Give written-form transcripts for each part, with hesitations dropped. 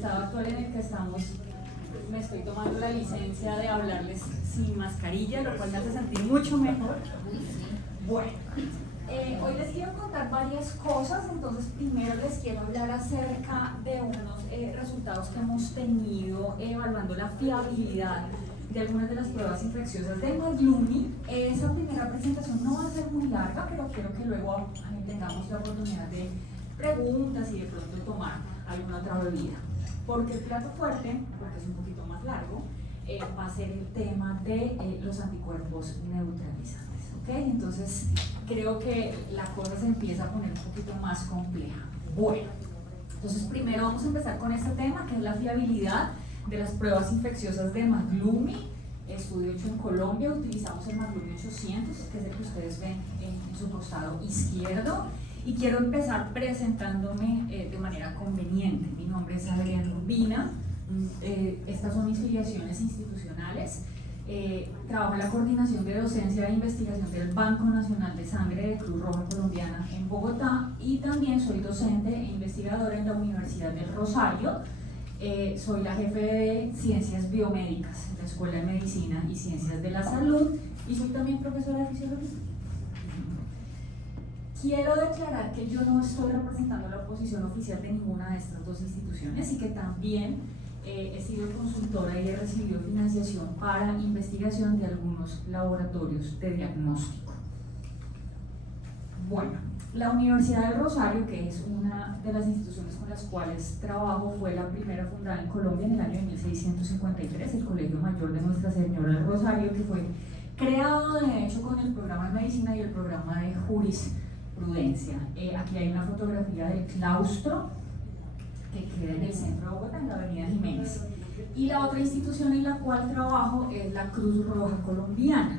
estado actual en el que estamos, me estoy tomando la licencia de hablarles sin mascarilla, lo cual me hace sentir mucho mejor. Bueno, hoy les quiero contar varias cosas. Entonces primero les quiero hablar acerca de unos resultados que hemos tenido evaluando la fiabilidad de algunas de las pruebas infecciosas de Maglumi. Esa primera presentación no va a ser muy larga, pero quiero que luego tengamos la oportunidad de preguntas y de pronto tomar alguna otra bebida. Porque el plato fuerte, porque es un poquito más largo, va a ser el tema de los anticuerpos neutralizantes. ¿Okay? Entonces creo que la cosa se empieza a poner un poquito más compleja. Bueno, entonces primero vamos a empezar con este tema, que es la fiabilidad de las pruebas infecciosas de Maglumi. Estudio hecho en Colombia, utilizamos el Maglumi 800, que es el que ustedes ven en su costado izquierdo. Y quiero empezar presentándome de manera conveniente. Mi nombre es Adriana Urbina, estas son mis filiaciones institucionales. Trabajo en la coordinación de docencia e investigación del Banco Nacional de Sangre de Cruz Roja Colombiana en Bogotá, y también soy docente e investigadora en la Universidad del Rosario. Soy la jefe de Ciencias Biomédicas en la Escuela de Medicina y Ciencias de la Salud, y soy también profesora de Fisiología. Quiero declarar que yo no estoy representando la posición oficial de ninguna de estas dos instituciones, y que también he sido consultora y he recibido financiación para investigación de algunos laboratorios de diagnóstico. Bueno, la Universidad del Rosario, que es una de las instituciones con las cuales trabajo, fue la primera fundada en Colombia en el año de 1653, el Colegio Mayor de Nuestra Señora del Rosario, que fue creado de hecho con el programa de medicina y el programa de jurisprudencia. Aquí hay una fotografía del claustro que queda en el centro de Bogotá, en la avenida Jiménez. Y la otra institución en la cual trabajo es la Cruz Roja Colombiana.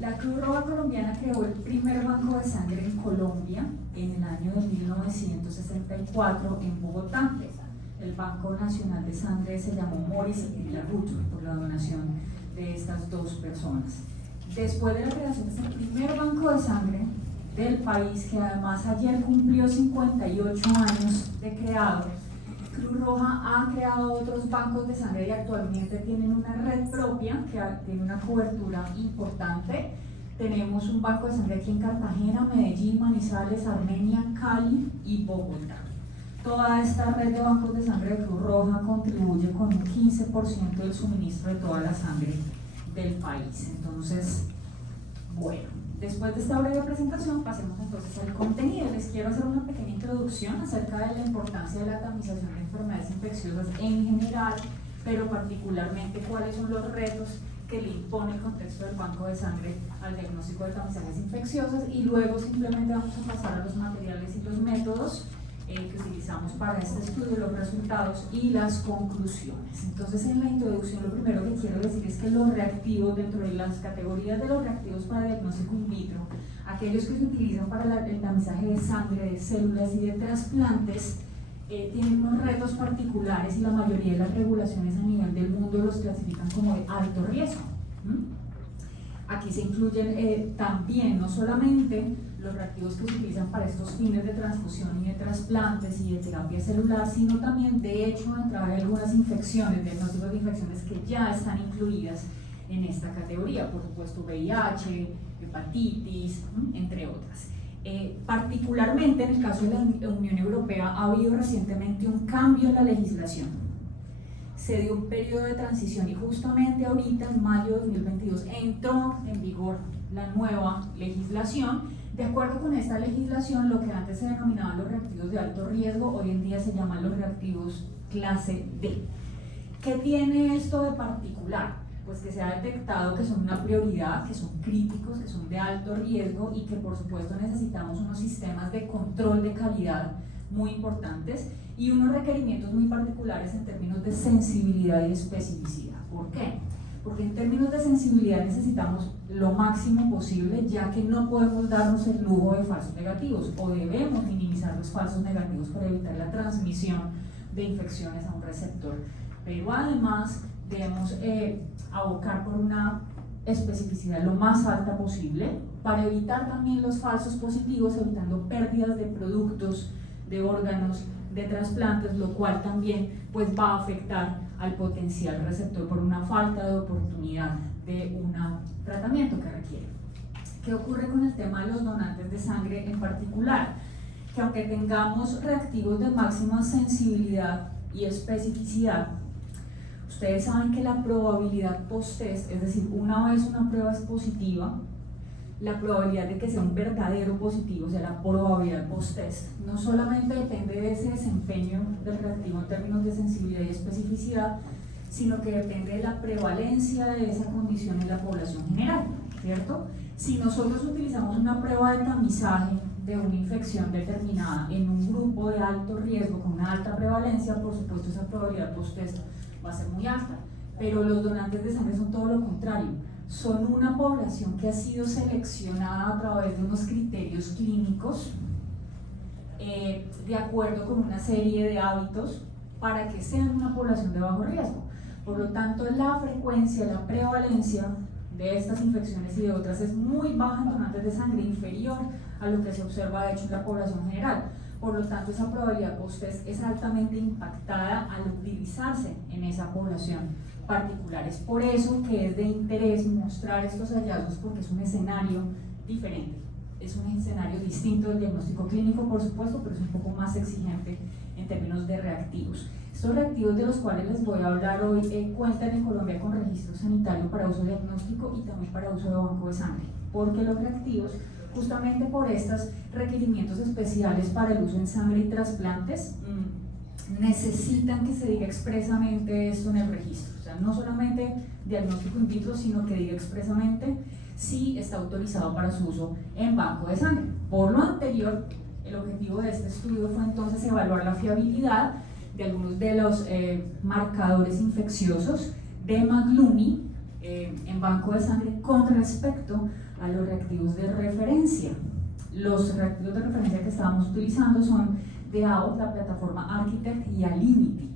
La Cruz Roja Colombiana creó el primer banco de sangre en Colombia en el año de 1964 en Bogotá. El Banco Nacional de Sangre se llamó Morris y Lagut por la donación de estas dos personas. Después de la creación de este primer banco de sangre del país, que además ayer cumplió 58 años de creado, Cruz Roja ha creado otros bancos de sangre y actualmente tienen una red propia que tiene una cobertura importante. Tenemos un banco de sangre aquí en Cartagena, Medellín, Manizales, Armenia, Cali y Bogotá. Toda esta red de bancos de sangre de Cruz Roja contribuye con un 15% del suministro de toda la sangre del país. Entonces, bueno, después de esta breve presentación, pasemos entonces al contenido. Les quiero hacer una pequeña introducción acerca de la importancia de la tamización de enfermedades infecciosas en general, pero particularmente cuáles son los retos que le impone el contexto del banco de sangre al diagnóstico de tamizajes infecciosas, y luego simplemente vamos a pasar a los materiales y los métodos que utilizamos para este estudio, los resultados y las conclusiones. Entonces, en la introducción lo primero que quiero decir es que los reactivos, dentro de las categorías de los reactivos para diagnóstico in vitro, aquellos que se utilizan para el tamizaje de sangre, de células y de trasplantes, tienen unos retos particulares, y la mayoría de las regulaciones a nivel del mundo los clasifican como de alto riesgo. Aquí se incluyen también no solamente los reactivos que se utilizan para estos fines de transfusión y de trasplantes y de terapia celular, sino también, de hecho, entrar en algunas infecciones, diagnósticos de infecciones que ya están incluidas en esta categoría, por supuesto VIH, hepatitis, entre otras. Particularmente en el caso de la Unión Europea ha habido recientemente un cambio en la legislación. Se dio un periodo de transición y justamente ahorita, en mayo de 2022, entró en vigor la nueva legislación. De acuerdo con esta legislación, lo que antes se denominaban los reactivos de alto riesgo, hoy en día se llaman los reactivos clase D. ¿Qué tiene esto de particular? Pues que se ha detectado que son una prioridad, que son críticos, que son de alto riesgo, y que por supuesto necesitamos unos sistemas de control de calidad muy importantes y unos requerimientos muy particulares en términos de sensibilidad y especificidad. ¿Por qué? Porque en términos de sensibilidad necesitamos lo máximo posible, ya que no podemos darnos el lujo de falsos negativos, o debemos minimizar los falsos negativos para evitar la transmisión de infecciones a un receptor. Pero además debemos abocar por una especificidad lo más alta posible para evitar también los falsos positivos, evitando pérdidas de productos, de órganos, de trasplantes, lo cual también pues, va a afectar al potencial receptor por una falta de oportunidad de un tratamiento que requiere. ¿Qué ocurre con el tema de los donantes de sangre en particular? Que aunque tengamos reactivos de máxima sensibilidad y especificidad, ustedes saben que la probabilidad post-test, es decir, una vez una prueba es positiva, la probabilidad de que sea un verdadero positivo, o sea, la probabilidad post-test, no solamente depende de ese desempeño del reactivo en términos de sensibilidad y especificidad, sino que depende de la prevalencia de esa condición en la población general, ¿cierto? Si nosotros utilizamos una prueba de tamizaje de una infección determinada en un grupo de alto riesgo con una alta prevalencia, por supuesto esa probabilidad post-test va a ser muy alta, pero los donantes de sangre son todo lo contrario, son una población que ha sido seleccionada a través de unos criterios clínicos de acuerdo con una serie de hábitos para que sean una población de bajo riesgo. Por lo tanto, la frecuencia, la prevalencia de estas infecciones y de otras es muy baja en donantes de sangre, inferior a lo que se observa de hecho en la población general. Por lo tanto, esa probabilidad post-test es altamente impactada al utilizarse en esa población particular. Es por eso que es de interés mostrar estos hallazgos, porque es un escenario diferente, es un escenario distinto del diagnóstico clínico, por supuesto, pero es un poco más exigente en términos de reactivos. Estos reactivos de los cuales les voy a hablar hoy cuentan en Colombia con registro sanitario para uso diagnóstico y también para uso de banco de sangre, porque los reactivos, justamente por estos requerimientos especiales para el uso en sangre y trasplantes, necesitan que se diga expresamente esto en el registro, o sea, no solamente diagnóstico in vitro, sino que diga expresamente si está autorizado para su uso en banco de sangre. Por lo anterior, el objetivo de este estudio fue entonces evaluar la fiabilidad de algunos de los marcadores infecciosos de McLuhan en banco de sangre con respecto a los reactivos de referencia. Los reactivos de referencia que estábamos utilizando son de AOT, la plataforma Architect, y Alinity.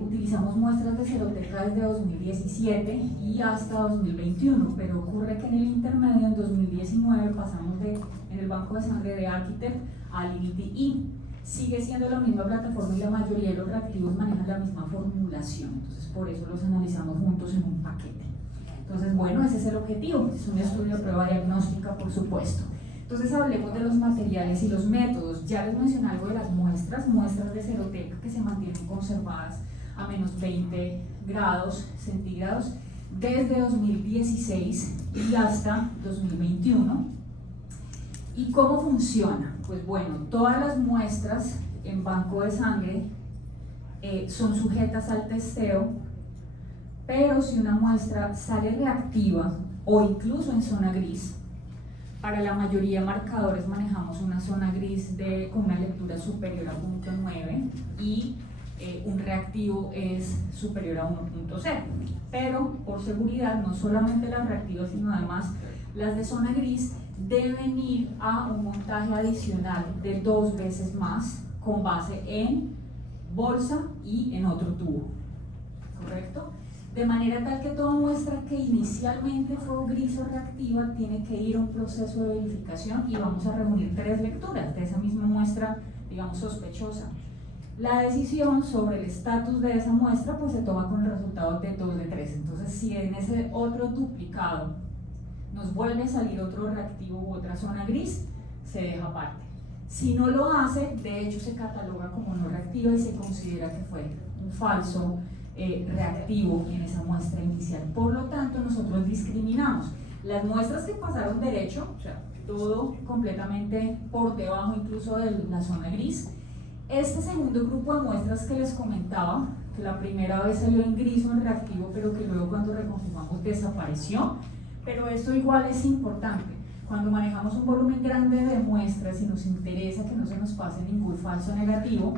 Utilizamos muestras de seroteca desde 2017 y hasta 2021, pero ocurre que en el intermedio, en 2019, pasamos en el banco de sangre de Architect a Alinity y sigue siendo la misma plataforma y la mayoría de los reactivos manejan la misma formulación, entonces por eso los analizamos juntos en un paquete. Entonces, bueno, ese es el objetivo, es un estudio de prueba diagnóstica, por supuesto. Entonces hablemos de los materiales y los métodos. Ya les mencioné algo de las muestras de seroteca que se mantienen conservadas a menos 20 grados centígrados desde 2016 y hasta 2021. ¿Y cómo funciona? Pues bueno, todas las muestras en banco de sangre son sujetas al testeo, pero si una muestra sale reactiva o incluso en zona gris, para la mayoría de marcadores manejamos una zona gris con una lectura superior a 0.9 y un reactivo es superior a 1.0. Pero por seguridad, no solamente las reactivas, sino además las de zona gris deben ir a un montaje adicional de 2 veces más con base en bolsa y en otro tubo, ¿correcto? De manera tal que toda muestra que inicialmente fue gris o reactiva tiene que ir a un proceso de verificación y vamos a reunir 3 lecturas de esa misma muestra, digamos, sospechosa. La decisión sobre el estatus de esa muestra pues se toma con el resultado de 2 de 3. Entonces, si en ese otro duplicado nos vuelve a salir otro reactivo u otra zona gris, se deja aparte. Si no lo hace, de hecho se cataloga como no reactiva y se considera que fue un falso reactivo en esa muestra inicial. Por lo tanto, nosotros discriminamos las muestras que pasaron derecho, o sea, todo completamente por debajo incluso de la zona gris. Este segundo grupo de muestras que les comentaba, que la primera vez salió en gris o en reactivo, pero que luego cuando reconfirmamos desapareció, pero esto igual es importante. Cuando manejamos un volumen grande de muestras y nos interesa que no se nos pase ningún falso negativo,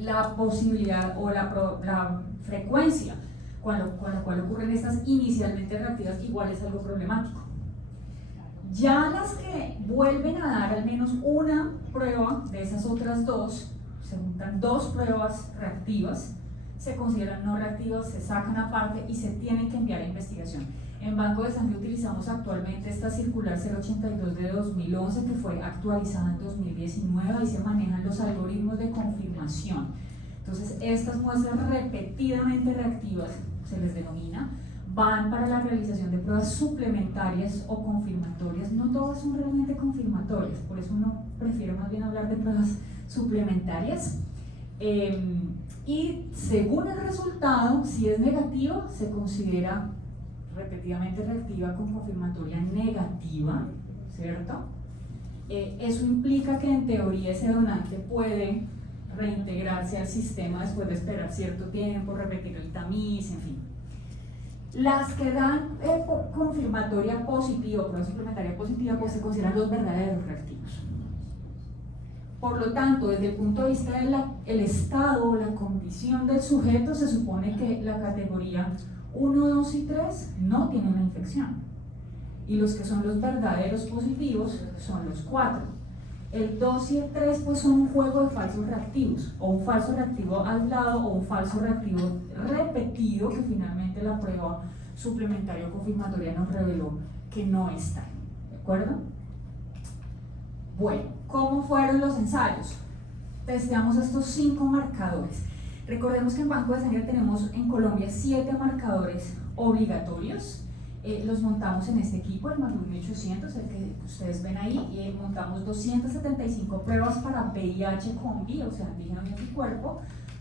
la posibilidad o la frecuencia con la cual ocurren estas inicialmente reactivas igual es algo problemático. Ya las que vuelven a dar al menos una prueba de esas otras 2, se juntan 2 pruebas reactivas, se consideran no reactivas, se sacan aparte y se tienen que enviar a investigación. En Banco de Sangre utilizamos actualmente esta circular 082 de 2011 que fue actualizada en 2019 y se manejan los algoritmos de confirmación. Entonces estas muestras repetidamente reactivas, se les denomina, van para la realización de pruebas suplementarias o confirmatorias. No todas son realmente confirmatorias, por eso uno prefiere más bien hablar de pruebas suplementarias. Y según el resultado, si es negativo, se considera repetidamente reactiva con confirmatoria negativa, ¿cierto? Eso implica que en teoría ese donante puede reintegrarse al sistema después de esperar cierto tiempo, repetir el tamiz, en fin. Las que dan confirmatoria positiva, prueba suplementaria positiva, pues se consideran los verdaderos reactivos. Por lo tanto, desde el punto de vista del estado o la condición del sujeto, se supone que la categoría 1, 2 y 3 no tienen la infección. Y los que son los verdaderos positivos son los 4. El 2 y el 3 pues son un juego de falsos reactivos, o un falso reactivo aislado o un falso reactivo repetido que finalmente la prueba suplementaria o confirmatoria nos reveló que no está. ¿De acuerdo? Bueno, ¿cómo fueron los ensayos? Testeamos estos 5 marcadores. Recordemos que en Banco de Sangre tenemos en Colombia 7 marcadores obligatorios. Los montamos en este equipo, el Maglum 800, el que ustedes ven ahí, y montamos 275 pruebas para VIH combi, o sea, antígeno y anticuerpo,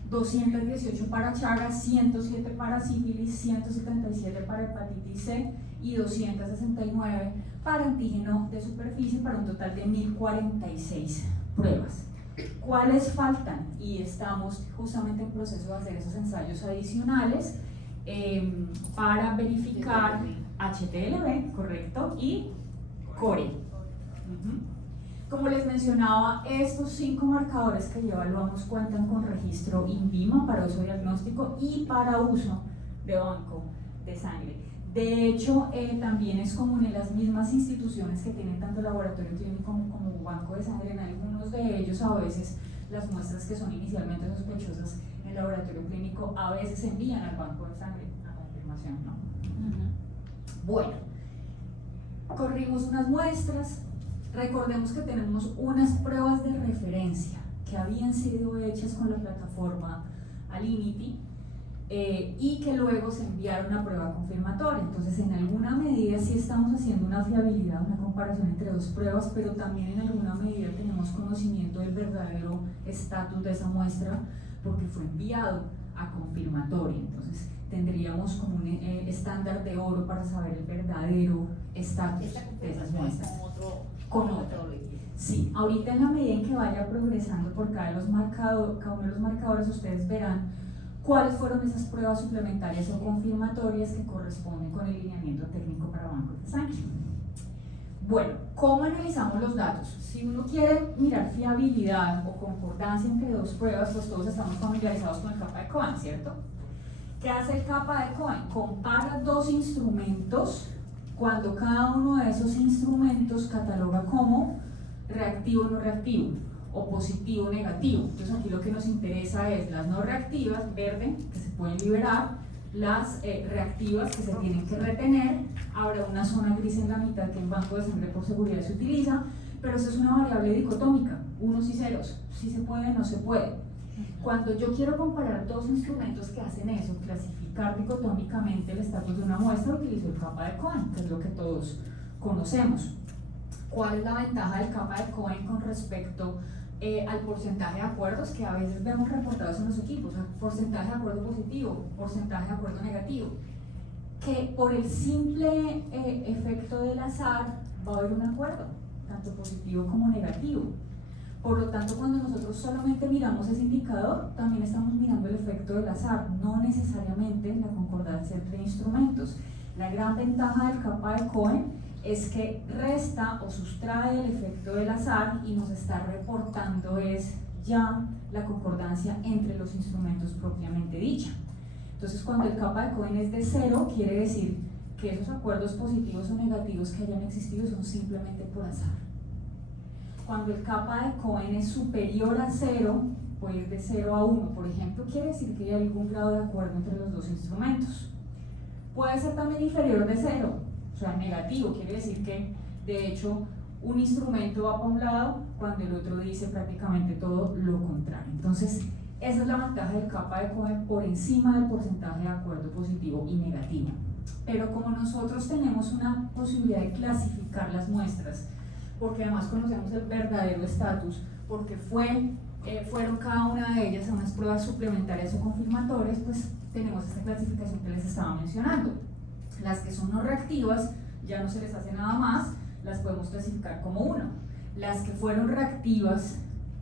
218 para Chagas, 107 para sífilis, 177 para hepatitis C y 269 para antígeno de superficie, para un total de 1046 pruebas. ¿Cuáles faltan? Y estamos justamente en proceso de hacer esos ensayos adicionales para verificar HTLV, correcto, y CORE. Como les mencionaba, estos 5 marcadores que ya evaluamos cuentan con registro INVIMA para uso diagnóstico y para uso de banco de sangre. De hecho, también es común en las mismas instituciones que tienen tanto laboratorio clínico como banco de sangre, en algunos de ellos a veces las muestras que son inicialmente sospechosas en laboratorio clínico a veces se envían al banco de sangre a confirmación, ¿no? Bueno, corrimos unas muestras. Recordemos que tenemos unas pruebas de referencia que habían sido hechas con la plataforma Alinity y que luego se enviaron a prueba confirmatoria. Entonces, en alguna medida sí estamos haciendo una fiabilidad, una comparación entre 2 pruebas, pero también en alguna medida tenemos conocimiento del verdadero estatus de esa muestra porque fue enviado a confirmatoria. Entonces, tendríamos como un estándar de oro para saber el verdadero estatus de esas muestras. Con otro. Sí, ahorita en la medida en que vaya progresando por cada uno de los marcadores, ustedes verán cuáles fueron esas pruebas suplementarias o confirmatorias que corresponden con el lineamiento técnico para bancos de sangre. Bueno, ¿cómo analizamos los datos? Si uno quiere mirar fiabilidad o concordancia entre 2 pruebas, pues todos estamos familiarizados con el capa de Cohen, ¿cierto? ¿Qué hace el capa de Cohen? Compara 2 instrumentos cuando cada uno de esos instrumentos cataloga como reactivo o no reactivo, o positivo o negativo. Entonces aquí lo que nos interesa es las no reactivas, verde, que se pueden liberar, las reactivas que se tienen que retener. Habrá una zona gris en la mitad que en banco de sangre por seguridad se utiliza, pero eso es una variable dicotómica, unos y ceros, si se puede, no se puede. Cuando yo quiero comparar 2 instrumentos que hacen eso, clasificar dicotómicamente el estatus de una muestra, utilizo el capa de Cohen, que es lo que todos conocemos. ¿Cuál es la ventaja del capa de Cohen con respecto al porcentaje de acuerdos que a veces vemos reportados en los equipos? O sea, porcentaje de acuerdo positivo, porcentaje de acuerdo negativo. Que por el simple efecto del azar va a haber un acuerdo, tanto positivo como negativo. Por lo tanto, cuando nosotros solamente miramos ese indicador, también estamos mirando el efecto del azar, no necesariamente la concordancia entre instrumentos. La gran ventaja del capa de Cohen es que resta o sustrae el efecto del azar y nos está reportando es ya la concordancia entre los instrumentos propiamente dicha. Entonces, cuando el capa de Cohen es de 0, quiere decir que esos acuerdos positivos o negativos que hayan existido son simplemente por azar. Cuando el capa de Cohen es superior a 0, puede ir de 0 a 1, por ejemplo, quiere decir que hay algún grado de acuerdo entre los dos instrumentos. Puede ser también inferior de 0, o sea, negativo, quiere decir que, de hecho, un instrumento va para un lado cuando el otro dice prácticamente todo lo contrario. Entonces, esa es la ventaja del kappa de Cohen por encima del porcentaje de acuerdo positivo y negativo. Pero como nosotros tenemos una posibilidad de clasificar las muestras, porque además conocemos el verdadero estatus, porque fueron cada una de ellas a unas pruebas suplementarias o confirmatorias, pues tenemos esta clasificación que les estaba mencionando. Las que son no reactivas, ya no se les hace nada más, las podemos clasificar como 1. Las que fueron reactivas,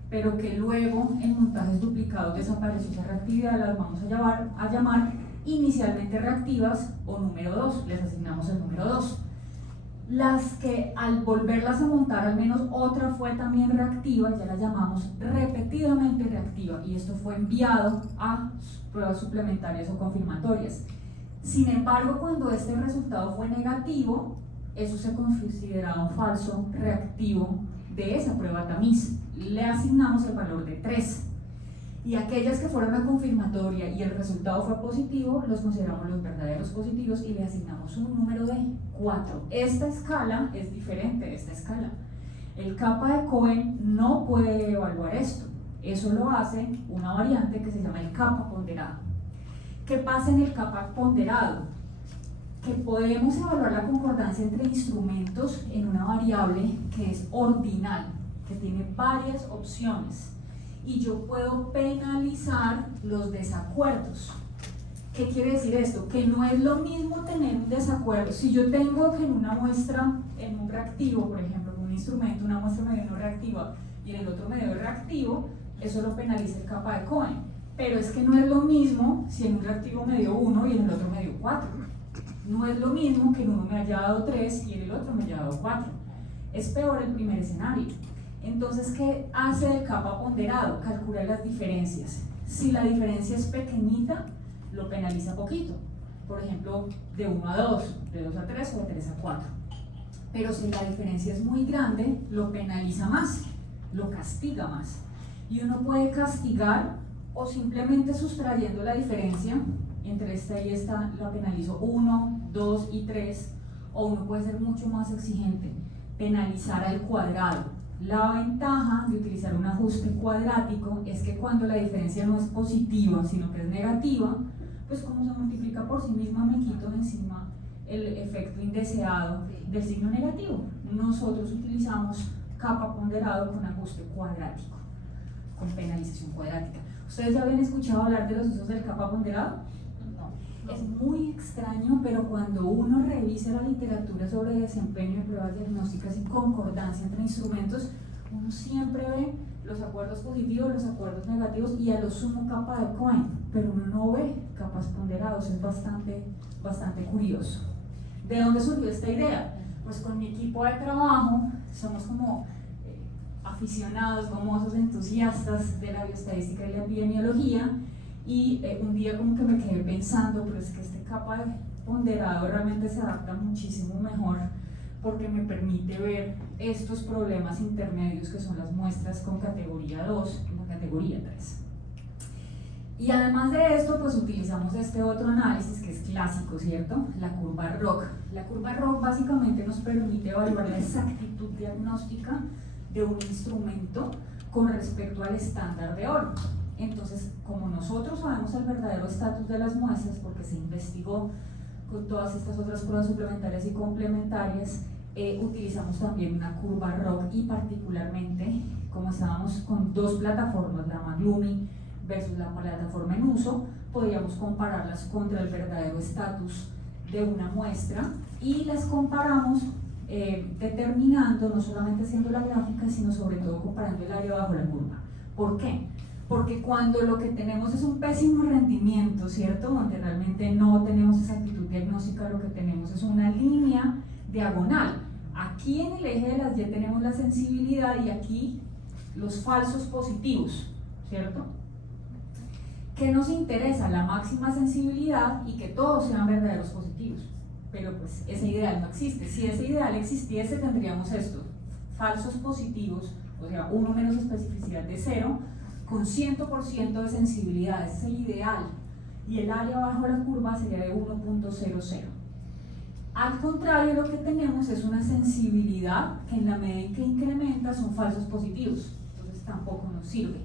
pero que luego en montajes duplicados desapareció esa reactividad, las vamos a llamar inicialmente reactivas o número 2, les asignamos el número 2. Las que al volverlas a montar al menos otra fue también reactiva, ya las llamamos repetidamente reactiva, y esto fue enviado a pruebas suplementarias o confirmatorias. Sin embargo, cuando este resultado fue negativo, eso se consideraba un falso reactivo de esa prueba tamiz. Le asignamos el valor de 3. Y aquellas que fueron a confirmatoria y el resultado fue positivo, los consideramos los verdaderos positivos y le asignamos un número de 4. Esta escala es diferente de esta escala. El kappa de Cohen no puede evaluar esto. Eso lo hace una variante que se llama el kappa ponderado. ¿Qué pasa en el kappa ponderado? Que podemos evaluar la concordancia entre instrumentos en una variable que es ordinal, que tiene varias opciones, y yo puedo penalizar los desacuerdos. ¿Qué quiere decir esto? Que no es lo mismo tener un desacuerdo. Si yo tengo que en una muestra, en un reactivo, por ejemplo, en un instrumento, una muestra medio no reactiva y en el otro medio reactivo, eso lo penaliza el kappa de Cohen. Pero es que no es lo mismo si en un reactivo me dio 1 y en el otro me dio 4. No es lo mismo que en uno me haya dado 3 y en el otro me haya dado 4. Es peor el primer escenario. Entonces, ¿qué hace el kappa ponderado? Calcula las diferencias. Si la diferencia es pequeñita, lo penaliza poquito. Por ejemplo, de 1 a 2, de 2 a 3 o de 3 a 4. Pero si la diferencia es muy grande, lo penaliza más, lo castiga más. Y uno puede castigar o simplemente sustrayendo la diferencia entre esta y esta, la penalizo 1, 2 y 3, o uno puede ser mucho más exigente, penalizar al cuadrado. La ventaja de utilizar un ajuste cuadrático es que cuando la diferencia no es positiva, sino que es negativa, pues como se multiplica por sí misma, me quito de encima el efecto indeseado del signo negativo. Nosotros utilizamos kappa ponderado con ajuste cuadrático, con penalización cuadrática. ¿Ustedes ya habían escuchado hablar de los usos del kappa ponderado? No. Es muy extraño, pero cuando uno revisa la literatura sobre desempeño de pruebas diagnósticas y concordancia entre instrumentos, uno siempre ve los acuerdos positivos, los acuerdos negativos y a lo sumo kappa de Cohen, pero uno no ve kappas ponderados. Es bastante curioso. ¿De dónde surgió esta idea? Pues con mi equipo de trabajo somos como aficionados, famosos, entusiastas de la bioestadística y la epidemiología, y un día como que me quedé pensando, pero es que este kappa ponderado realmente se adapta muchísimo mejor porque me permite ver estos problemas intermedios que son las muestras con categoría 2 y con categoría 3. Y además de esto, pues utilizamos este otro análisis que es clásico, ¿cierto? La curva ROC. La curva ROC básicamente nos permite evaluar la exactitud diagnóstica de un instrumento con respecto al estándar de oro. Entonces, como nosotros sabemos el verdadero estatus de las muestras, porque se investigó con todas estas otras pruebas suplementarias y complementarias, utilizamos también una curva ROC, y particularmente, como estábamos con dos plataformas, la Maglumi versus la plataforma en uso, podríamos compararlas contra el verdadero estatus de una muestra, y las comparamos determinando, no solamente haciendo la gráfica, sino sobre todo comparando el área bajo la curva. ¿Por qué? Porque cuando lo que tenemos es un pésimo rendimiento, ¿cierto? Donde realmente no tenemos exactitud diagnóstica, lo que tenemos es una línea diagonal. Aquí en el eje de las Y tenemos la sensibilidad y aquí los falsos positivos, ¿cierto? ¿Qué nos interesa? La máxima sensibilidad y que todos sean verdaderos positivos. Pero pues ese ideal no existe. Si ese ideal existiese, tendríamos estos falsos positivos, o sea, 1 menos especificidad de 0, con 100% de sensibilidad, ese es el ideal, y el área bajo la curva sería de 1.00. Al contrario, lo que tenemos es una sensibilidad que en la medida en que incrementa son falsos positivos, entonces tampoco nos sirve.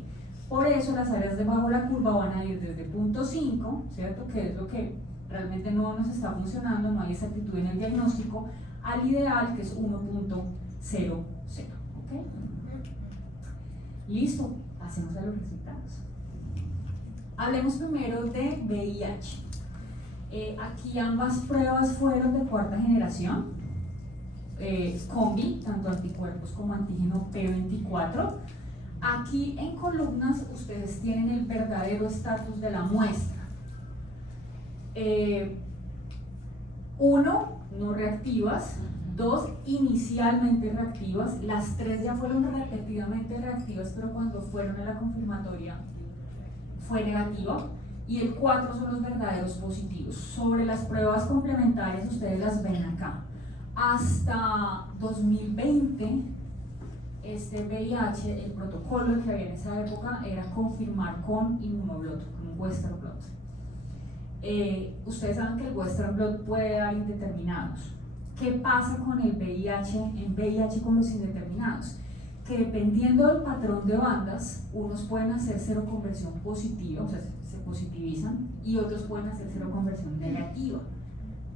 Por eso las áreas debajo de la curva van a ir desde 0.5, ¿cierto? Que es lo que realmente no nos está funcionando, no hay exactitud en el diagnóstico, al ideal que es 1.00. ¿Ok? Listo, pasemos a los resultados. Hablemos primero de VIH. Aquí ambas pruebas fueron de cuarta generación, combi, tanto anticuerpos como antígeno P24. Aquí en columnas ustedes tienen el verdadero estatus de la muestra. 1, no reactivas. 2, inicialmente reactivas. Las 3 ya fueron repetidamente reactivas, pero cuando fueron a la confirmatoria fue negativa. Y el 4 son los verdaderos positivos. Sobre las pruebas complementarias, ustedes las ven acá. Hasta 2020, este VIH, el protocolo que había en esa época era confirmar con inmunoblot, con un Western blot. Ustedes saben que el Western blot puede dar indeterminados. ¿Qué pasa con el VIH en VIH con los indeterminados? Que dependiendo del patrón de bandas, unos pueden hacer seroconversión positiva, o sea, se positivizan, y otros pueden hacer seroconversión negativa.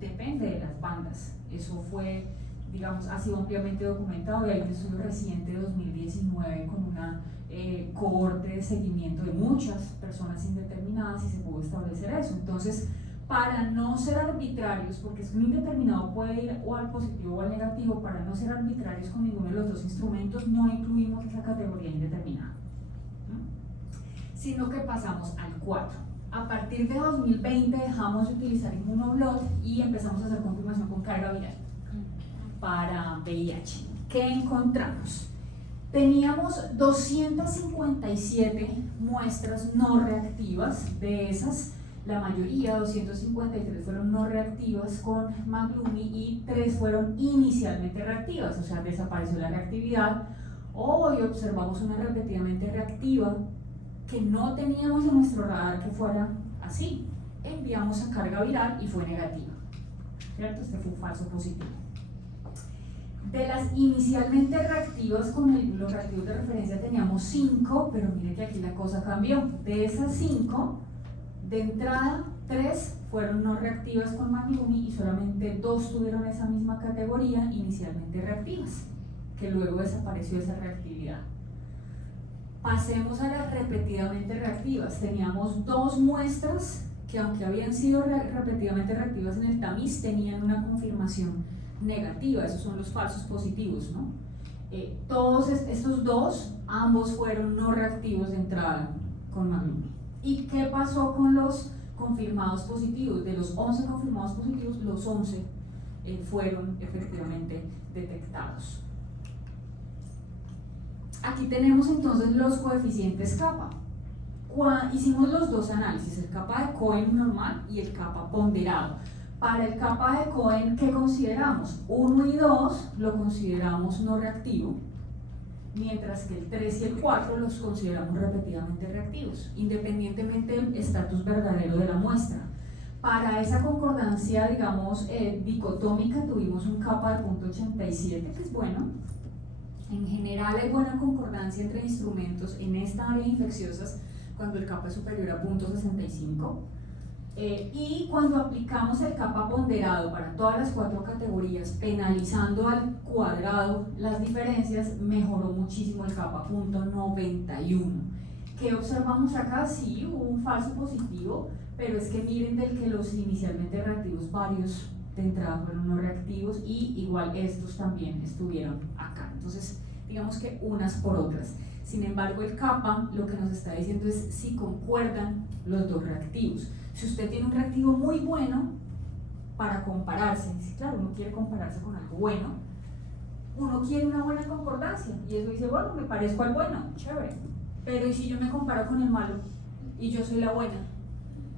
Depende de las bandas. Eso fue, digamos, ha sido ampliamente documentado y hay un estudio reciente de 2019 con una cohorte de seguimiento de muchas personas indeterminadas y se pudo establecer eso. Entonces, para no ser arbitrarios, porque es que un indeterminado puede ir o al positivo o al negativo, para no ser arbitrarios con ninguno de los dos instrumentos, no incluimos esa categoría indeterminada, sino que pasamos al 4. A partir de 2020 dejamos de utilizar inmunoblot y empezamos a hacer confirmación con carga viral para VIH. ¿Qué encontramos? Teníamos 257 muestras no reactivas. De esas, la mayoría, 253, fueron no reactivas con Maglumi y 3 fueron inicialmente reactivas, o sea, desapareció la reactividad. Hoy observamos una repetidamente reactiva que no teníamos en nuestro radar que fuera así. Enviamos a carga viral y fue negativa, ¿cierto? Este fue un falso positivo. De las inicialmente reactivas con los reactivos de referencia teníamos 5, pero mire que aquí la cosa cambió. De esas 5, de entrada 3 fueron no reactivas con Maglumi y solamente 2 tuvieron esa misma categoría inicialmente reactivas, que luego desapareció esa reactividad. Pasemos a las repetidamente reactivas. Teníamos 2 muestras que, aunque habían sido repetidamente reactivas en el tamiz, tenían una confirmación negativa. Esos son los falsos positivos, ¿no? Todos estos 2, ambos fueron no reactivos de entrada con Maglumi. ¿Y qué pasó con los confirmados positivos? De los 11 confirmados positivos, los 11 fueron efectivamente detectados. Aquí tenemos entonces los coeficientes kappa. Hicimos los dos análisis, el kappa de Cohen normal y el kappa ponderado. Para el kappa de Cohen, ¿qué consideramos? 1 y 2 lo consideramos no reactivo, mientras que el 3 y el 4 los consideramos repetidamente reactivos, independientemente del estatus verdadero de la muestra. Para esa concordancia, digamos, dicotómica, tuvimos un kappa de 0.87, que es bueno. En general hay buena concordancia entre instrumentos en esta área de infecciosas cuando el kappa es superior a 0.65. Y cuando aplicamos el kappa ponderado para todas las 4 categorías, penalizando al cuadrado las diferencias, mejoró muchísimo el kappa, 0.91. ¿Qué observamos acá? Sí, hubo un falso positivo, pero es que miren del que los inicialmente reactivos, varios de entrada fueron no reactivos y igual estos también estuvieron acá. Entonces, digamos que unas por otras. Sin embargo, el kappa lo que nos está diciendo es si concuerdan los dos reactivos. Si usted tiene un reactivo muy bueno para compararse, si claro, uno quiere compararse con algo bueno, uno quiere una buena concordancia y eso dice, bueno, me parezco al bueno, chévere, pero ¿y si yo me comparo con el malo y yo soy la buena?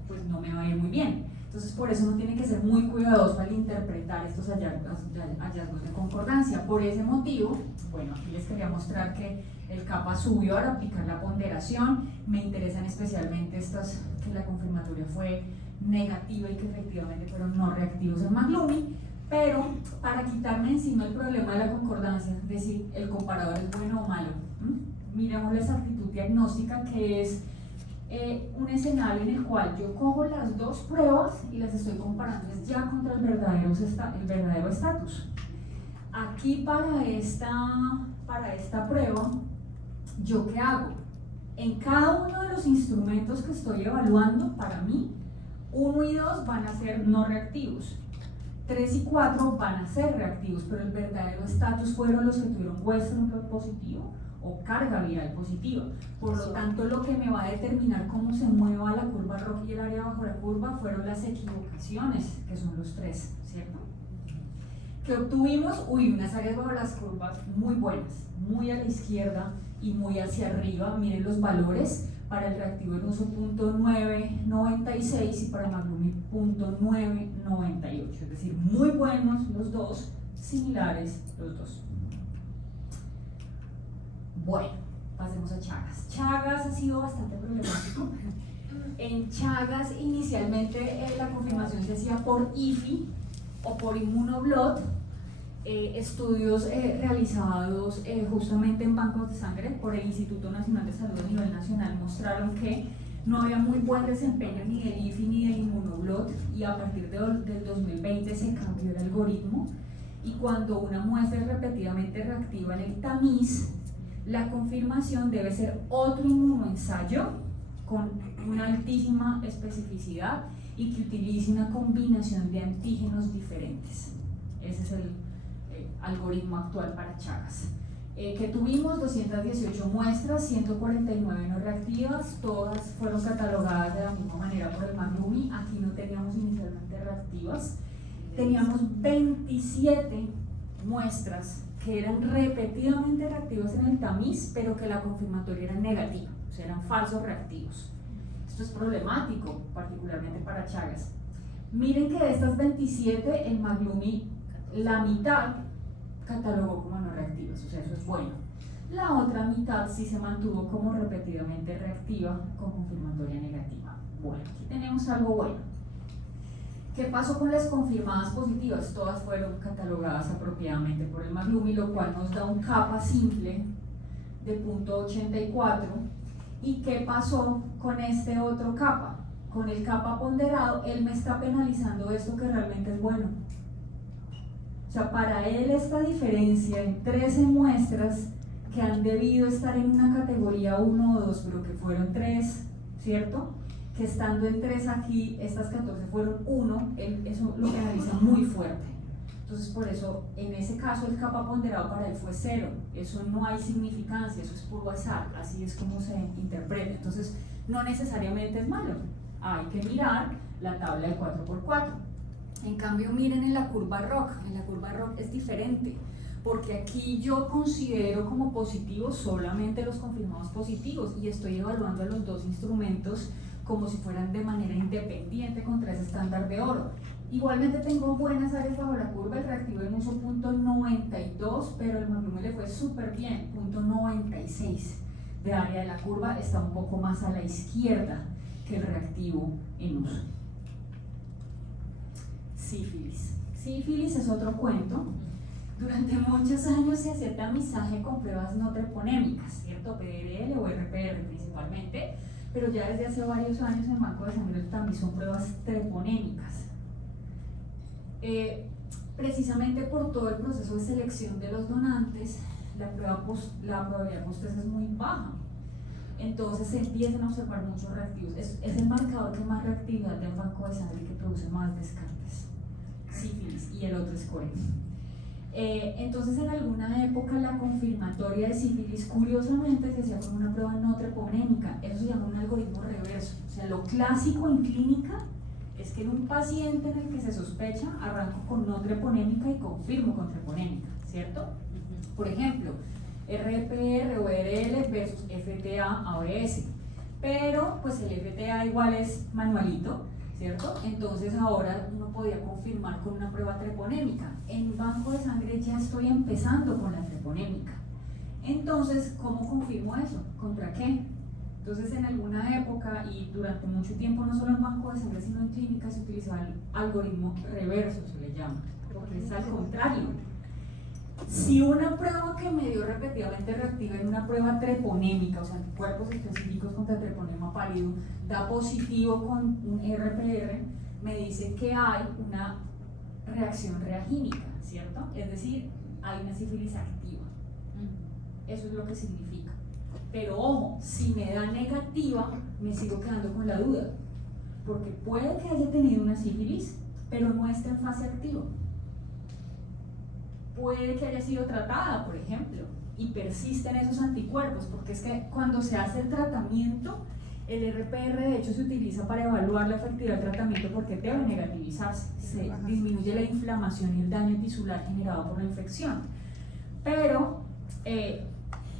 Pues no me va a ir muy bien. Entonces, por eso uno tiene que ser muy cuidadoso al interpretar estos hallazgos de concordancia. Por ese motivo, bueno, aquí les quería mostrar que el kappa subió al aplicar la ponderación. Me interesan especialmente estos, que la confirmatoria fue negativa y que efectivamente fueron no reactivos en McLumi. Pero para quitarme encima el problema de la concordancia, es decir, el comparador es bueno o malo, miremos la exactitud diagnóstica, que es un escenario en el cual yo cojo las dos pruebas y las estoy comparando ya contra el verdadero estatus. Aquí para esta prueba, ¿yo qué hago? En cada uno de los instrumentos que estoy evaluando, para mí, 1 y 2 van a ser no reactivos. 3 y 4 van a ser reactivos, pero el verdadero estatus fueron los que tuvieron Western blot positivo o carga viral positiva. Por lo tanto, lo que me va a determinar cómo se mueva la curva ROC y el área bajo la curva fueron las equivocaciones, que son los 3, ¿cierto? ¿Qué obtuvimos? Unas áreas bajo las curvas muy buenas, muy a la izquierda y muy hacia arriba. Miren los valores. Para el reactivo en uso 0.996 y para McLumi 0.998, es decir, muy buenos los dos, similares los dos. Bueno, pasemos a Chagas. Chagas ha sido bastante problemático. En Chagas inicialmente la confirmación se hacía por IFI o por inmunoblot. Estudios realizados justamente en bancos de sangre por el Instituto Nacional de Salud a nivel nacional mostraron que no había muy buen desempeño ni del IFI ni del inmunoblot, y a partir del 2020 se cambió el algoritmo, y cuando una muestra es repetidamente reactiva en el tamiz, la confirmación debe ser otro inmunoensayo con una altísima especificidad y que utilice una combinación de antígenos diferentes. Ese es el algoritmo actual para Chagas. Que tuvimos 218 muestras, 149 no reactivas, todas fueron catalogadas de la misma manera por el McLumi. Aquí no teníamos inicialmente reactivas. Teníamos 27 muestras que eran repetidamente reactivas en el tamiz, pero que la confirmatoria era negativa, o sea, eran falsos reactivos. Esto es problemático, particularmente para Chagas. Miren que de estas 27, el McLumi, la mitad catalogó como no reactivas, o sea, eso es bueno. La otra mitad sí se mantuvo como repetidamente reactiva con confirmatoria negativa. Bueno, aquí tenemos algo bueno. ¿Qué pasó con las confirmadas positivas? Todas fueron catalogadas apropiadamente por el McLumi, lo cual nos da un kappa simple de 0.84. ¿Y qué pasó con este otro kappa? Con el kappa ponderado, él me está penalizando esto que realmente es bueno. O sea, para él esta diferencia en 13 muestras que han debido estar en una categoría 1 o 2, pero que fueron 3, ¿cierto? Que estando en 3 aquí, estas 14 fueron 1, él eso lo penaliza muy fuerte. Entonces, por eso, en ese caso, el kappa ponderado para él fue 0. Eso no hay significancia, eso es puro azar, así es como se interpreta. Entonces, no necesariamente es malo. Hay que mirar la tabla de 4x4. En cambio, miren en la curva ROC es diferente, porque aquí yo considero como positivos solamente los confirmados positivos y estoy evaluando a los dos instrumentos como si fueran de manera independiente contra ese estándar de oro. Igualmente tengo buenas áreas bajo la curva, el reactivo en uso 0.92, pero el McLumi le fue súper bien, 0.96 de área de la curva, está un poco más a la izquierda que el reactivo en uso. Sífilis. Sífilis es otro cuento. Durante muchos años se hacía tamizaje con pruebas no treponémicas, ¿cierto? PDL o RPR principalmente, pero ya desde hace varios años en Banco de Sangre también son pruebas treponémicas. Precisamente por todo el proceso de selección de los donantes, la probabilidad post-test es muy baja. Entonces se empiezan a observar muchos reactivos. Es el marcador que más reactividad de un banco de sangre y que produce más descartes. Sífilis, y el otro es CORE. Entonces en alguna época la confirmatoria de sífilis curiosamente se hacía con una prueba no treponémica. Eso se llama un algoritmo reverso. O sea, lo clásico en clínica es que en un paciente en el que se sospecha arranco con no treponémica y confirmo con treponémica, ¿cierto? Por ejemplo, RPR o RL versus FTA ABS, pero pues el FTA igual es manualito, ¿cierto? Entonces ahora uno podía confirmar con una prueba treponémica. En banco de sangre ya estoy empezando con la treponémica. Entonces, ¿cómo confirmo eso? ¿Contra qué? Entonces, en alguna época y durante mucho tiempo, no solo en banco de sangre, sino en clínica, se utilizaba el algoritmo reverso, se le llama, porque es al contrario. Si una prueba que me dio repetidamente reactiva en una prueba treponémica, o sea, anticuerpos específicos contra treponema pálido, da positivo con un RPR, me dice que hay una reacción reagínica, ¿cierto? Es decir, hay una sífilis activa. Eso es lo que significa. Pero ojo, si me da negativa, me sigo quedando con la duda, porque puede que haya tenido una sífilis, pero no está en fase activa. Puede que haya sido tratada, por ejemplo, y persisten esos anticuerpos, porque es que cuando se hace el tratamiento, el RPR de hecho se utiliza para evaluar la efectividad del tratamiento porque debe negativizarse, se disminuye la inflamación y el daño tisular generado por la infección. Pero,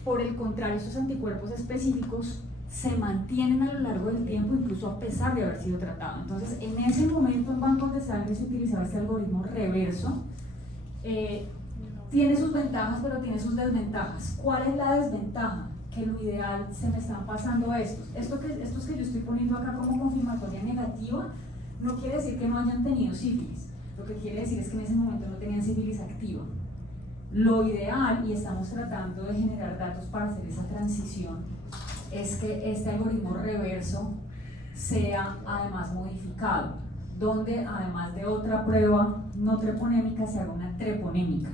por el contrario, estos anticuerpos específicos se mantienen a lo largo del tiempo, incluso a pesar de haber sido tratado. Entonces, en ese momento en bancos de sangre se utilizaba este algoritmo reverso. Tiene sus ventajas, pero tiene sus desventajas. ¿Cuál es la desventaja? Que lo ideal se me están pasando estos. Estos que yo estoy poniendo acá como confirmatoria negativa, no quiere decir que no hayan tenido sífilis. Lo que quiere decir es que en ese momento no tenían sífilis activa. Lo ideal, y estamos tratando de generar datos para hacer esa transición, es que este algoritmo reverso sea además modificado, donde además de otra prueba no treponémica se haga una treponémica.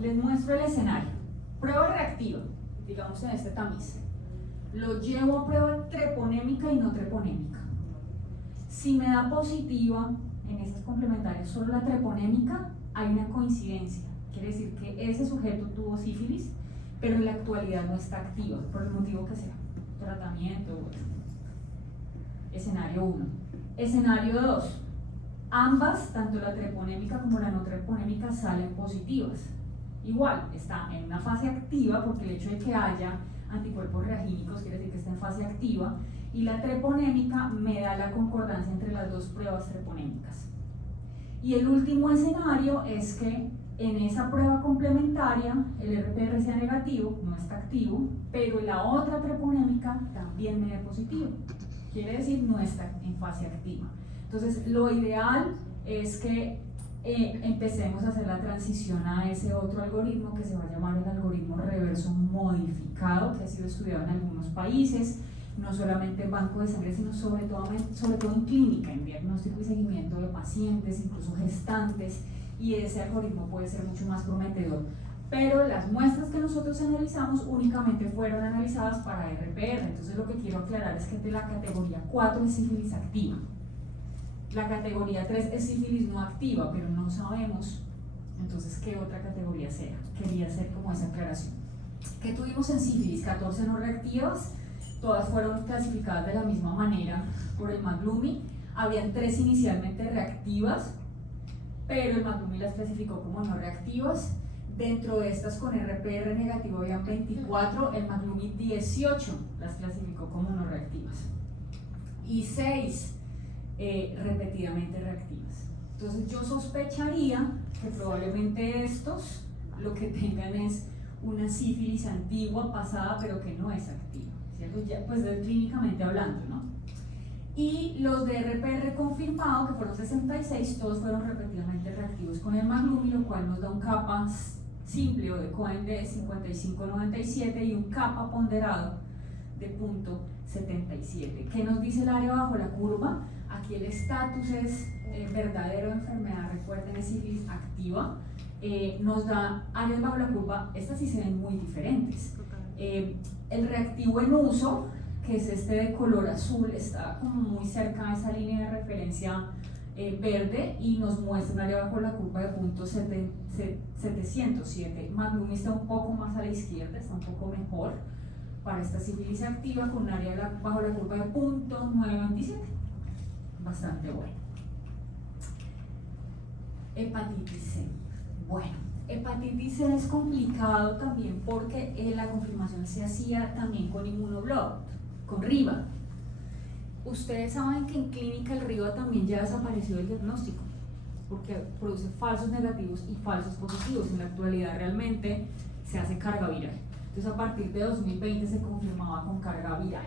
Les muestro el escenario. Prueba reactiva, digamos en este tamiz. Lo llevo a prueba treponémica y no treponémica. Si me da positiva en esas complementarias solo la treponémica, hay una coincidencia. Quiere decir que ese sujeto tuvo sífilis, pero en la actualidad no está activa, por el motivo que sea. Tratamiento. Escenario 1. Escenario 2. Ambas, tanto la treponémica como la no treponémica, salen positivas. Igual, está en una fase activa porque el hecho de que haya anticuerpos reagínicos quiere decir que está en fase activa, y la treponémica me da la concordancia entre las dos pruebas treponémicas. Y el último escenario es que en esa prueba complementaria el RPR sea negativo, no está activo, pero la otra treponémica también me dé positivo. Quiere decir no está en fase activa. Entonces, lo ideal es que empecemos a hacer la transición a ese otro algoritmo que se va a llamar el algoritmo reverso modificado, que ha sido estudiado en algunos países, no solamente en banco de sangre, sino sobre todo en clínica, en diagnóstico y seguimiento de pacientes, incluso gestantes, y ese algoritmo puede ser mucho más prometedor. Pero las muestras que nosotros analizamos únicamente fueron analizadas para RPR, entonces lo que quiero aclarar es que de la categoría 4 es sífilis activa. La categoría 3 es sífilis no activa, pero no sabemos entonces qué otra categoría sea. Quería hacer como esa aclaración. ¿Qué tuvimos en sífilis? 14 no reactivas, todas fueron clasificadas de la misma manera por el McLumi. Habían 3 inicialmente reactivas, pero el McLumi las clasificó como no reactivas. Dentro de estas con RPR negativo habían 24, el McLumi 18 las clasificó como no reactivas. Y 6 repetidamente reactivas. Entonces yo sospecharía que probablemente estos lo que tengan es una sífilis antigua, pasada, pero que no es activa, ¿cierto? Ya, pues clínicamente hablando, ¿no? Y los de RPR confirmado, que fueron 66, todos fueron repetidamente reactivos con el McLumi, lo cual nos da un kappa simple o de Cohen de 55,97 y un kappa ponderado de 0.77. ¿Qué nos dice el área bajo la curva? Aquí el estatus es verdadero de enfermedad, recuerden, es sífilis activa. Nos da áreas bajo la curva, estas sí se ven muy diferentes. El reactivo en uso, que es este de color azul, está como muy cerca de esa línea de referencia verde y nos muestra un área bajo la curva de 0.707. McLumi está un poco más a la izquierda, está un poco mejor para esta sífilis activa con un área bajo la curva de 0.927. Bastante bueno. Hepatitis C. Bueno, hepatitis C es complicado también porque la confirmación se hacía también con inmunoblot, con RIBA. Ustedes saben que en clínica reactiva también ya desapareció del diagnóstico, porque produce falsos negativos y falsos positivos. En la actualidad realmente se hace carga viral. Entonces a partir de 2020 se confirmaba con carga viral.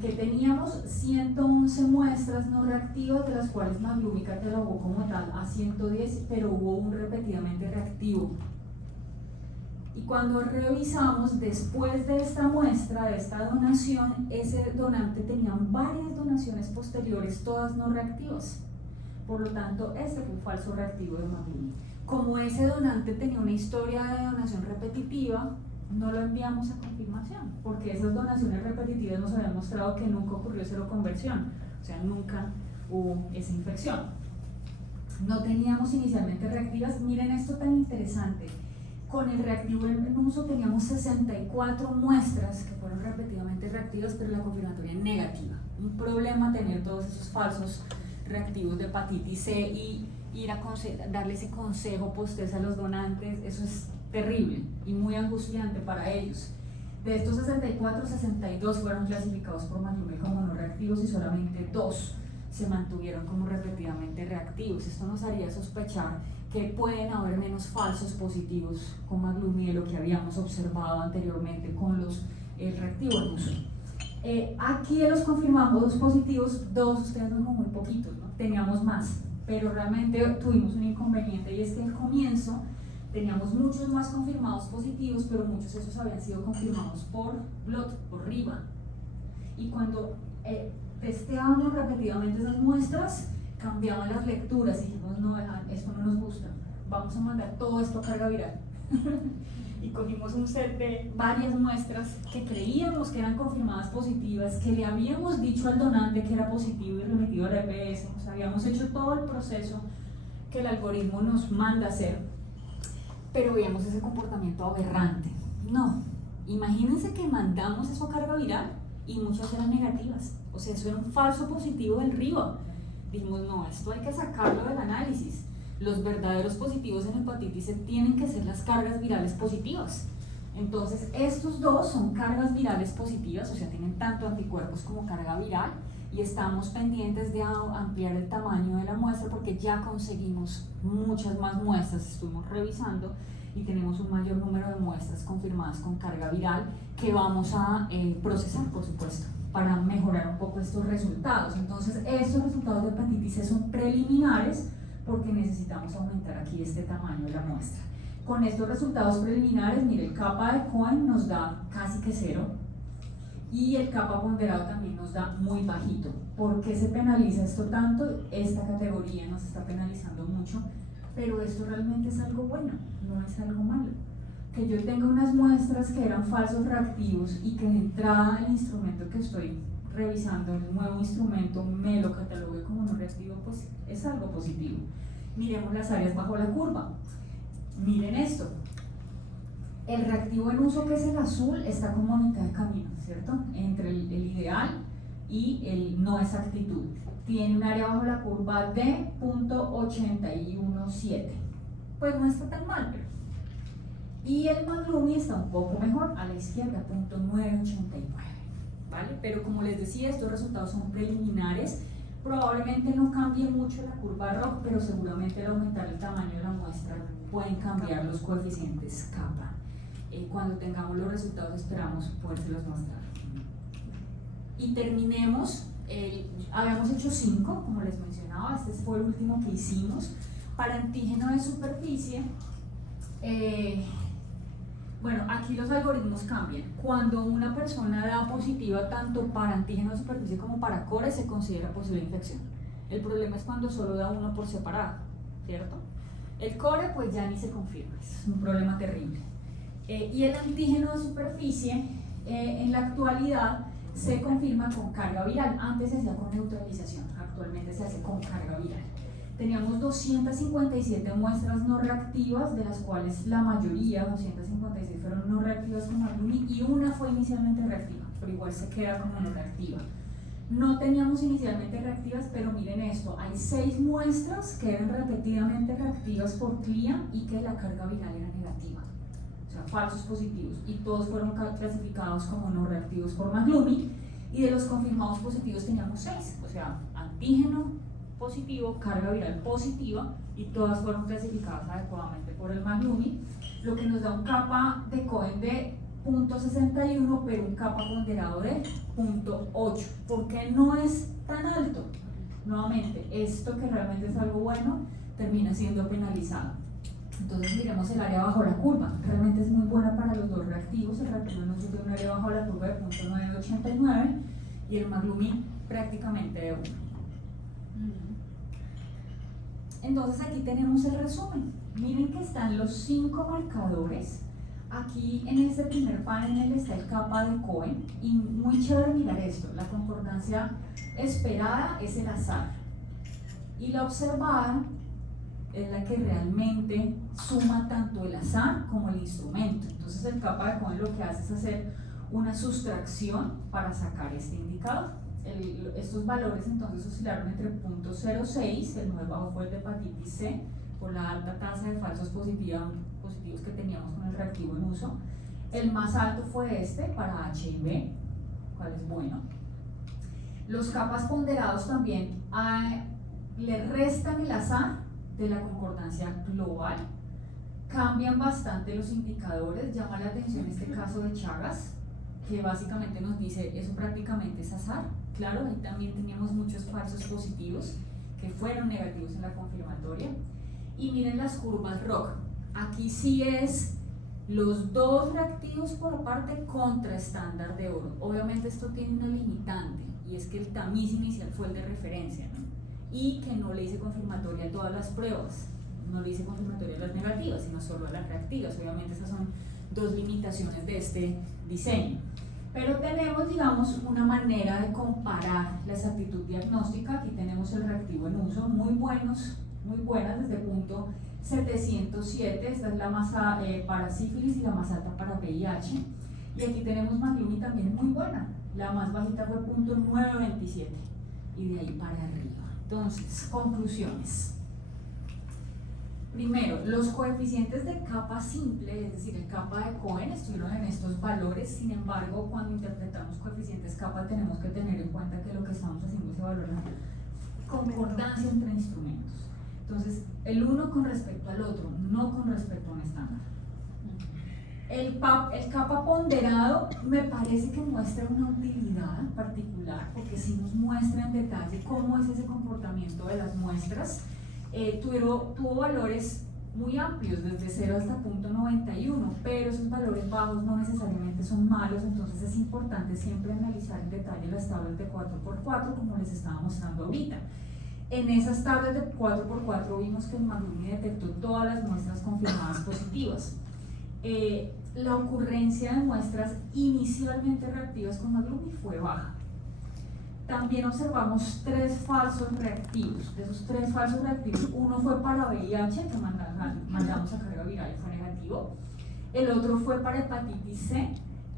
Que teníamos 111 muestras no reactivas, de las cuales Maglumi catalogó como tal a 110, pero hubo un repetidamente reactivo. Y cuando revisamos después de esta muestra, de esta donación, ese donante tenía varias donaciones posteriores, todas no reactivas. Por lo tanto, este fue un falso reactivo de Maglumi. Como ese donante tenía una historia de donación repetitiva, no lo enviamos a confirmación, porque esas donaciones repetitivas nos habían mostrado que nunca ocurrió seroconversión, o sea, nunca hubo esa infección. No teníamos inicialmente reactivas. Miren esto tan interesante. Con el reactivo en uso teníamos 64 muestras que fueron repetidamente reactivas, pero la confirmatoria negativa. Un problema tener todos esos falsos reactivos de hepatitis C y ir a darle ese consejo post-test a los donantes. Eso es terrible y muy angustiante para ellos. De estos 64, 62 fueron clasificados por Maglumi como no reactivos y solamente 2 se mantuvieron como repetidamente reactivos. Esto nos haría sospechar que pueden haber menos falsos positivos con Maglumi de lo que habíamos observado anteriormente con los reactivos en uso. Aquí de los confirmados positivos, 2, ustedes son muy poquitos, ¿no? Teníamos más, pero realmente tuvimos un inconveniente, y es que al comienzo teníamos muchos más confirmados positivos, pero muchos de esos habían sido confirmados por blot, por RIVA. Y cuando testeábamos repetidamente esas muestras, cambiaban las lecturas y dijimos, no, esto no nos gusta, vamos a mandar todo esto a carga viral. Y cogimos un set de varias muestras que creíamos que eran confirmadas positivas, que le habíamos dicho al donante que era positivo y remitido a la EPS, o sea, habíamos hecho todo el proceso que el algoritmo nos manda hacer, pero veíamos ese comportamiento aberrante. No, imagínense que mandamos eso a carga viral y muchas eran negativas, o sea, eso era un falso positivo del RIVA. Dijimos, no, esto hay que sacarlo del análisis. Los verdaderos positivos en hepatitis C tienen que ser las cargas virales positivas. Entonces, estos dos son cargas virales positivas, o sea, tienen tanto anticuerpos como carga viral, y estamos pendientes de ampliar el tamaño de la muestra porque ya conseguimos muchas más muestras, estuvimos revisando y tenemos un mayor número de muestras confirmadas con carga viral que vamos a procesar, por supuesto, para mejorar un poco estos resultados. Entonces, estos resultados de hepatitis C son preliminares porque necesitamos aumentar aquí este tamaño de la muestra. Con estos resultados preliminares, mire, el kappa de Cohen nos da casi que 0 y el kappa ponderado también nos da muy bajito. ¿Por qué se penaliza esto tanto? Esta categoría nos está penalizando mucho, pero esto realmente es algo bueno, no es algo malo. Que yo tenga unas muestras que eran falsos reactivos y que de entrada el instrumento que estoy revisando, el nuevo instrumento, me lo catalogue como no reactivo, pues es algo positivo. Miremos las áreas bajo la curva. Miren esto. El reactivo en uso, que es el azul, está como a mitad de camino, ¿cierto? Entre el ideal y el no exactitud. Tiene un área bajo la curva de 0.817. Pues no está tan mal, pero... Y el Maglumi está un poco mejor, a la izquierda, 0.989. ¿Vale? Pero como les decía, estos resultados son preliminares. Probablemente no cambie mucho la curva ROC, pero seguramente al aumentar el tamaño de la muestra pueden cambiar los coeficientes kappa. Cuando tengamos los resultados esperamos podérselos mostrar. Y terminemos, habíamos hecho 5, como les mencionaba, este fue el último que hicimos. Para antígeno de superficie, bueno, aquí los algoritmos cambian. Cuando una persona da positiva tanto para antígeno de superficie como para core, se considera posible infección. El problema es cuando solo da uno por separado, ¿cierto? El core pues ya ni se confirma, es un problema terrible. Y el antígeno de superficie, en la actualidad, se confirma con carga viral. Antes se hacía con neutralización, actualmente se hace con carga viral. Teníamos 257 muestras no reactivas, de las cuales la mayoría, 256, fueron no reactivas con Maglumi y una fue inicialmente reactiva, pero igual se queda como no reactiva. No teníamos inicialmente reactivas, pero miren esto, hay 6 muestras que eran repetidamente reactivas por CLIA y que la carga viral era negativa, o sea, falsos positivos, y todos fueron clasificados como no reactivos por Maglumi, y de los confirmados positivos teníamos 6, o sea, antígeno positivo, carga viral positiva, y todas fueron clasificadas adecuadamente por el Maglumi, lo que nos da un kappa de Cohen de 0.61, pero un kappa ponderado de 0.8. ¿Por qué no es tan alto? Nuevamente, esto que realmente es algo bueno, termina siendo penalizado. Entonces miremos el área bajo la curva, realmente es muy buena para los dos reactivos. El reactivo nos tiene un área bajo la curva de 0.989 y el Maglumi prácticamente de 1. Entonces aquí tenemos el resumen. Miren que están los 5 marcadores. Aquí en este primer panel está el kappa de Cohen, y muy chévere mirar esto. La concordancia esperada es el azar y la observada es la que realmente suma tanto el azar como el instrumento. Entonces el kappa de Cohen lo que hace es hacer una sustracción para sacar este indicador. Estos valores entonces oscilaron entre 0.06, el más bajo fue el de hepatitis C, por la alta tasa de falsos positivos que teníamos con el reactivo en uso. El más alto fue este para HIV, cual es bueno. Los kappas ponderados también le restan el azar de la concordancia global, cambian bastante los indicadores. Llama la atención este caso de Chagas, que básicamente nos dice eso prácticamente es azar. Claro, ahí también teníamos muchos falsos positivos que fueron negativos en la confirmatoria. Y miren las curvas ROC, aquí sí es los dos reactivos por aparte contra estándar de oro. Obviamente esto tiene una limitante, y es que el tamiz inicial fue el de referencia, ¿no? Y que no le hice confirmatoria a todas las pruebas, no le hice confirmatoria a las negativas, sino solo a las reactivas. Obviamente esas son dos limitaciones de este diseño. Pero tenemos, digamos, una manera de comparar la exactitud diagnóstica. Aquí tenemos el reactivo en uso, muy buenas desde el punto 707, esta es la más para sífilis y la más alta para VIH. Y aquí tenemos Maglumi también muy buena, la más bajita fue punto 927 y de ahí para arriba. Entonces, conclusiones. Primero, los coeficientes de kappa simple, es decir, el kappa de Cohen, estuvieron en estos valores. Sin embargo, cuando interpretamos coeficientes kappa tenemos que tener en cuenta que lo que estamos haciendo es evaluar la concordancia entre instrumentos. Entonces, el uno con respecto al otro, no con respecto a un estándar. El kappa ponderado me parece que muestra una utilidad particular, porque sí nos muestra en detalle cómo es ese comportamiento de las muestras. Tuvo valores muy amplios, desde 0 hasta 0.91, pero esos valores bajos no necesariamente son malos. Entonces es importante siempre analizar en detalle las tablas de 4x4 como les estaba mostrando ahorita. En esas tablas de 4x4 vimos que el Maglumi detectó todas las muestras confirmadas positivas. La ocurrencia de muestras inicialmente reactivas con Maglumi fue baja. También observamos 3 falsos reactivos. De esos 3 falsos reactivos, uno fue para VIH, que mandamos a carga viral y fue negativo. El otro fue para hepatitis C,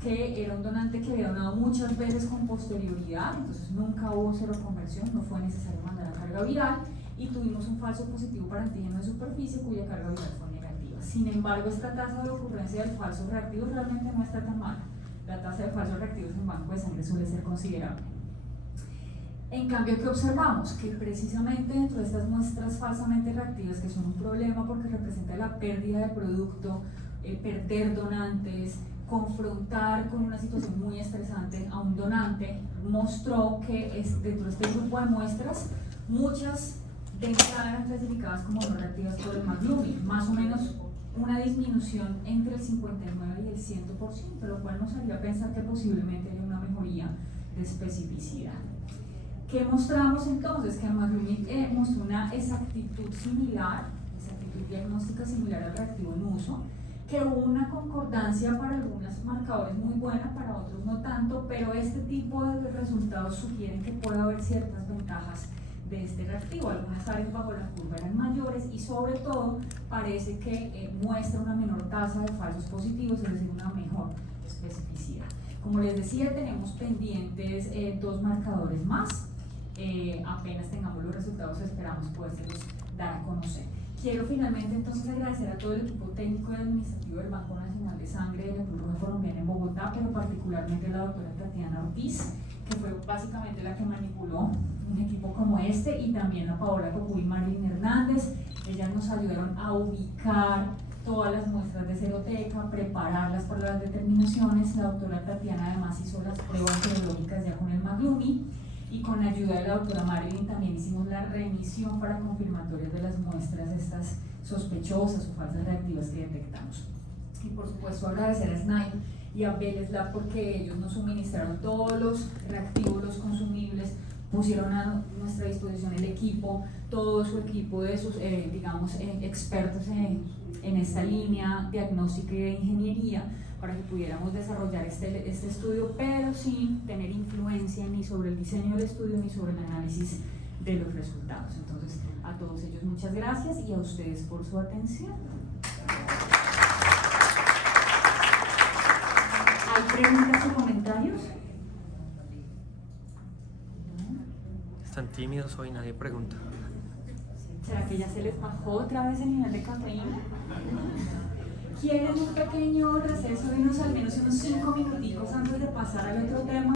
que era un donante que había donado muchas veces con posterioridad, entonces nunca hubo seroconversión, no fue necesario mandar a carga viral. Y tuvimos un falso positivo para antígeno de superficie, cuya carga viral fue negativa. Sin embargo, esta tasa de ocurrencia del falso reactivo realmente no está tan mala. La tasa de falsos reactivos en banco de sangre suele ser considerable. En cambio, ¿qué observamos? Que precisamente dentro de estas muestras falsamente reactivas, que son un problema porque representa la pérdida de producto, perder donantes, confrontar con una situación muy estresante a un donante, mostró que dentro de este grupo de muestras, muchas de entrada eran clasificadas como no reactivas por el Maglumi, más o menos una disminución entre el 59 y el 100%, lo cual nos haría pensar que posiblemente haya una mejoría de especificidad. ¿Qué mostramos entonces? Que el Maglumi mostró una exactitud diagnóstica similar al reactivo en uso, que hubo una concordancia para algunos marcadores muy buena, para otros no tanto, pero este tipo de resultados sugieren que puede haber ciertas ventajas de este reactivo. Algunas áreas bajo la curva eran mayores y sobre todo parece que muestra una menor tasa de falsos positivos, es decir, una mejor especificidad. Como les decía, tenemos pendientes 2 marcadores más. Apenas tengamos los resultados esperamos podérselos dar a conocer. Quiero finalmente entonces agradecer a todo el equipo técnico y administrativo del Banco Nacional de Sangre de la Cruz Roja Colombiana en Bogotá, pero particularmente a la doctora Tatiana Ortiz, que fue básicamente la que manipuló un equipo como este, y también a Paola Cocuy y Marilyn Hernández. Ellas nos ayudaron a ubicar todas las muestras de seroteca, prepararlas para las determinaciones. La doctora Tatiana además hizo las pruebas serológicas ya con el Maglumi, y con ayuda de la doctora Marilyn también hicimos la remisión para confirmatorias de las muestras estas sospechosas o falsas reactivas que detectamos. Y por supuesto agradecer a SNAI y a Vélez Lab, porque ellos nos suministraron todos los reactivos, los consumibles, pusieron a nuestra disposición el equipo, todo su equipo de sus, expertos en esta línea diagnóstica y de ingeniería, para que pudiéramos desarrollar este estudio, pero sin tener influencia ni sobre el diseño del estudio ni sobre el análisis de los resultados. Entonces, a todos ellos muchas gracias, y a ustedes por su atención. ¿Hay preguntas o comentarios? Están tímidos hoy, nadie pregunta. ¿Será que ya se les bajó otra vez el nivel de cafeína? ¿Quieren un pequeño receso de al menos unos 5 minuticos antes de pasar al otro tema?